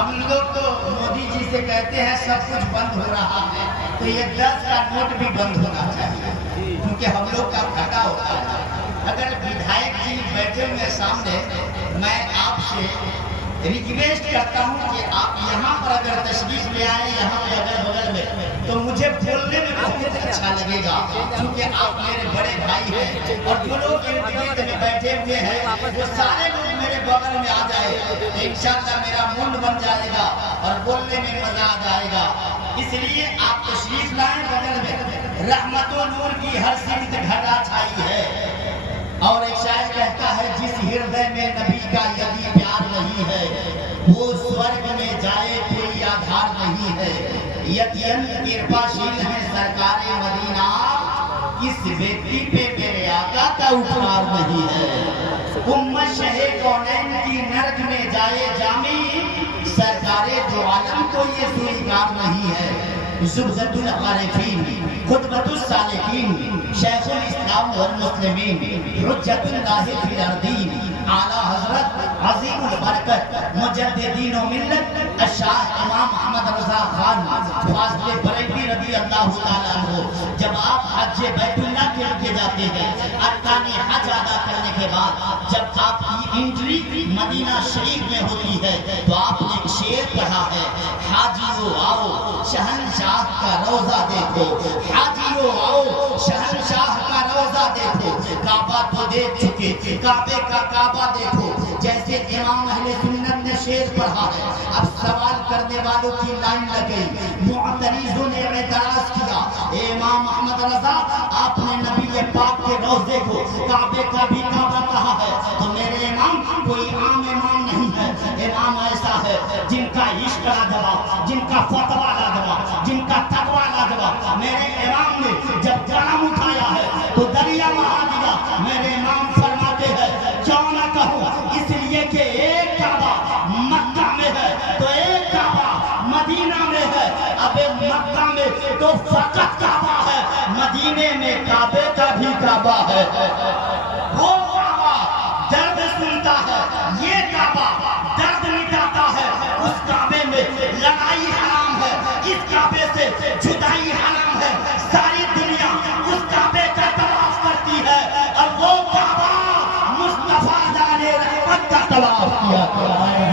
ہم لوگ تو مودی جی سے کہتے ہیں سب کچھ بند ہو رہا ہے، تو یہ 10 کا نوٹ بھی بند ہونا چاہیے، کیونکہ ہم لوگ کا گھاٹا ہوتا ہے۔ اگر ودھائک جی بیٹھے ہوئے سامنے، میں آپ سے ریکویسٹ کرتا ہوں کہ آپ یہاں پر اگر تشریف لے آئیں، یہاں پہ اگل بغل میں، تو مجھے بولنے میں بہت اچھا لگے گا، کیونکہ آپ میرے بڑے بھائی ہیں، اور جو لوگ ارد گرد میں بیٹھے ہوئے ہیں وہ سارے لوگ میرے بغل میں آ جائے، انشاءاللہ میرا منڈ بن جائے گا اور بولنے میں مزہ آ جائے گا۔ اس لیے آپ تشریف لائیں بغل میں، رحمت و نور کی ہر سمت گھٹا چھائی ہے۔ اور ایک شاعر کہتا ہے، جس ہردے میں نبی کا یدی پیار نہیں ہے، وہ سورگ میں جائے کوئی آدھار نہیں ہے۔ یتین کرپا شیل ہے سرکار مدینہ، اس ویکتی پہ میرے آقا کا اپکار نہیں ہے۔ امت شہ کونین کی نرک میں جائے جامی، سرکار دو عالم کو یہ سویکار نہیں ہے۔ زبدۃ العارفین، خطبۃ السالکین، شیخ الاسلام والمسلمین، حجت اللہ فی الارضین، اعلیٰ حضرت عظیم البرکت مجددین و ملت الشاہ امام محمد رضا خان فاضل بریلوی رضی اللہ تعالیٰ عنہ، جب آپ حج بیت اللہ کے لیے جاتے ہیں، ارکان حج ادا کرنے کے بعد جب آپ کی انٹری مدینہ شریف میں ہوتی ہے تو آپ نے ایک شعر پڑھا ہے، حاجیو آؤ شہنشاہ کا روضہ دیکھو، حاجیو آؤ شہنشاہ کا روضہ دیکھو، کعبہ تو دیکھ چکے، کعبے کا کعبہ دیکھو۔ جیسے امام اہل سنت نے شعر پڑھا ہے، اب سوال کرنے والوں کی لائن لگ گئی، معترضوں نے اعتراض کیا، اے امام محمد رضا، آپ نے نبی پاک کے روضے کو کعبے کا بھی کعبہ کہا ہے، تو میرے امام کوئی عام امام نہیں ہے، امام ایسا ہے جن کا عشق لاجواب، جن کا فتویٰ لاجواب، جن کا تقویٰ لاجواب۔ میرے امام نے جب قلم اٹھایا ہے تو دریا بہا دیا۔ میرے امام فرماتے ہیں، کیوں نہ کہوں، اس لیے کہ ایک کعبہ مکہ میں ہے تو ایک کعبہ مدینہ میں ہے۔ اب مکہ میں تو فقط کعبہ ہے، مدینے میں کعبے کا بھی کعبہ ہے۔ وہ کعبہ درد سنتا ہے، یہ کعبہ درد مٹاتا ہے۔ اس کعبے میں لڑائی حرام ہے، اس کعبے سے جدائی حرام ہے۔ ساری دنیا اس کعبے کا طواف کرتی ہے، اور وہ کعبہ مصطفیٰ جان رحمت کا طواف کیا کرتا ہے۔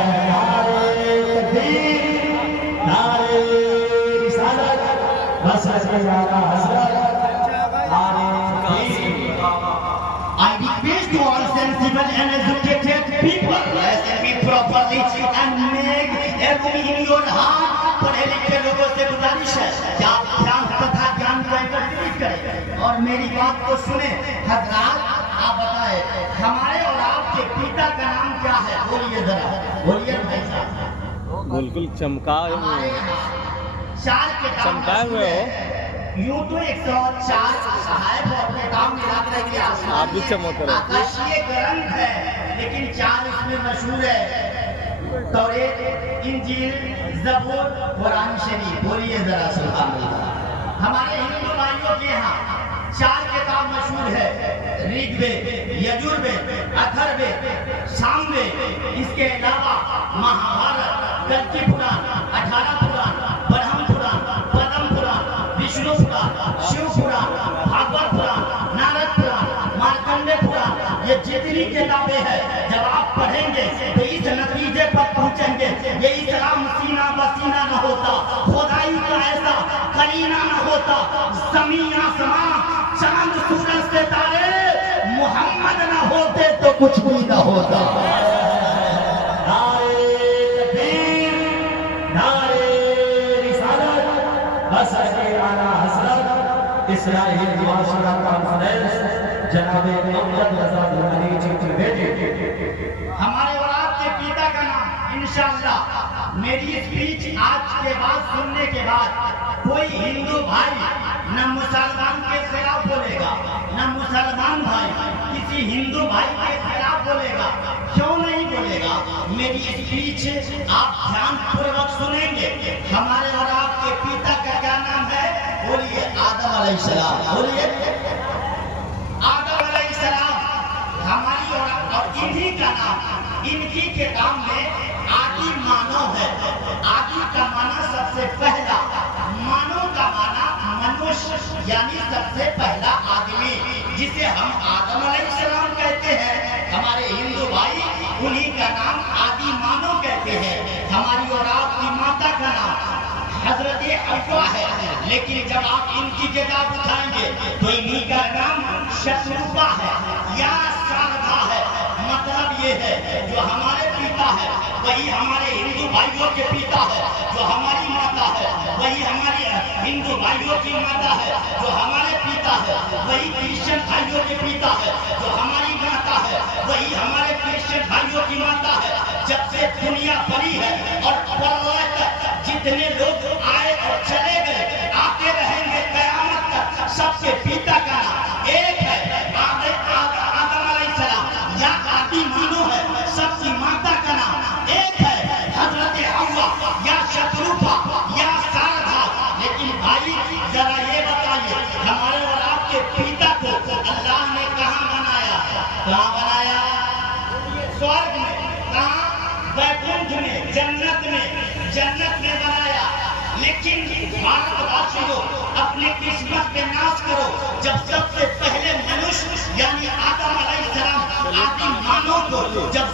I request to all sensible and educated people, listen me properly and make everything in your heart. پڑھے لکھے لوگوں سے گزارش ہے کہ آپ دھیان تتھا جان کو ایکٹیویٹ کریں اور میری بات کو سنیں۔ حضرات آپ بتائیں، ہمارے اور آپ کے پتا کا نام کیا ہے؟ بولیے ذرا، بولیے بھائی صاحب۔ بالکل چمکائے ہوئے چار کتاب یوں تو 104 صحائف اور کتاب ملاد رہی ہے، آپ بھی چمک رہے ہیں۔ آکاشیہ گرنتھ ہے، لیکن 4 اس میں مشہور ہے، توریت، انجیل، زبور، قرآن شریف۔ بولیے ذرا سبحان اللہ۔ ہمارے ہندو بھائیوں کے یہاں 4 کتاب مشہور ہے، رگ وید، یجروید، اتھروید، ساموید۔ اس کے علاوہ مہابھارت، کلکی پران، 18 پران، برہم پران، پدم پران، وشنو پران، شیو پران، بھاگوت پران، نارد پران، مارکنڈے پران۔ یہ جتنی کتابیں ہیں جب آپ پڑھیں گے تو اس نتیجے پر پہنچیں گے، یہ اسلام سینہ بسینہ نہ ہوتا، خدائی کا ایسا کرینہ نہ ہوتا، زمین آسمان چاند سورج ستارے محمد نہ ہوتے تو کچھ بھی نہ ہوتا۔ اسلامی معاشرہ کانفرنس جناب محمد رضا دھومانی جی کی بیٹی، ہمارے اور آپ کے پتا کا نام انشاءاللہ میری اسپیچ آج کے بعد سننے کے بعد کوئی ہندو بھائی نہ مسلمان کے خلاف بولے گا، نہ مسلمان بھائی کسی ہندو بھائی کے خلاف بولے گا۔ کیوں نہیں بولے گا؟ میری اسپیچ آپ دھیان پوروک سنیں گے۔ ہمارے اور آپ کے پتا کا کیا نام ہے؟ بولیے آدم علیہ السلام۔ بولیے آدم علیہ السلام۔ ہماری اور انہی کا نام، ان کی کتاب میں آدی مانو ہے، یعنی سب سے پہلا آدمی جسے ہم آدم علیہ السلام کہتے ہیں، ہمارے ہندو بھائی انہی کا نام آدی مانو کہتے ہیں۔ ہماری اور آپ کی ماتا کا نام حضرت حوا ہے، لیکن جب آپ ان کی کتاب اٹھائیں گے تو انہی کا نام شتروپا ہے یا شاردا ہے۔ مطلب یہ ہے جو ہمارے پیتا ہے وہی ہمارے ہندو بھائیوں کے پیتا ہے، جو ہماری ماتا ہے وہی ہماری ہندو بھائیوں کی ماتا ہے، جو ہمارے پیتا ہے وہی کرسچن بھائیوں کے پیتا ہے، جو ہماری ماتا ہے وہی ہمارے کرسچن بھائیوں کی ماتا ہے۔ جب سے دنیا بنی ہے اور پرلے تک جتنے لوگ آئے اور چلے گئے، آتے رہیں گے قیامت تک، سب کے پیتا کا نام ایک ہے، آدم علیہ السلام یا آدی مانو ہے۔ سب کی ماتا کا نام ایک ہے، حضرت حوا یا شتروپا یا شاردا۔ لیکن بھائی ذرا یہ بتائیے، ہمارے اور آپ کے پیتا کو اللہ نے کہاں بنایا؟ کہاں بنایا؟ سورگ میں۔ کہاں؟ بیکونٹھ میں، جنت میں بنایا۔ لیکن بھارت واسیوں اپنی قسمت پہ ناز کرو، جب سب سے پہلے منش یعنی آدم علیہ السلام آدم مانو کو جب